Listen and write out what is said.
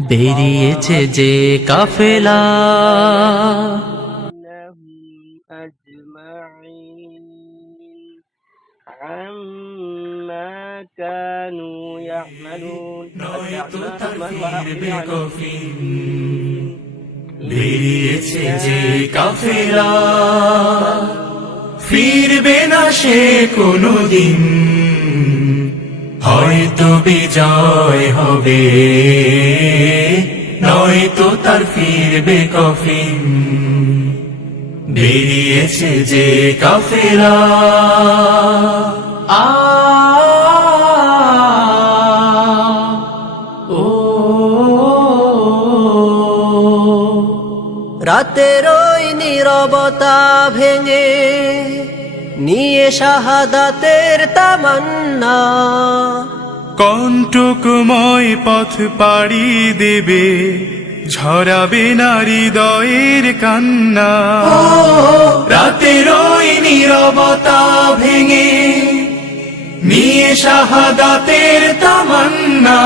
বেরিয়েছে যে কাফেলা নয়তো তার ফিরবে কফিন বেরিয়েছে যে কাফেলা ফিরবে না সে কোনদিন হয়তো বিজয় হবে নয়তো তার ফিরবে কফিন বেরিয়েছে যে কাফেলা আ ও রাতের ওই নীরবতা ভেঙে নিয়ে শাহাদাতের তামান্না কণ্টকময় পথ পাড়ি দেবে ঝরাবে না হৃদয়ের কান্না রাতের ওই নীরবতা ভেঙে নিয়ে শাহাদাতের তামান্না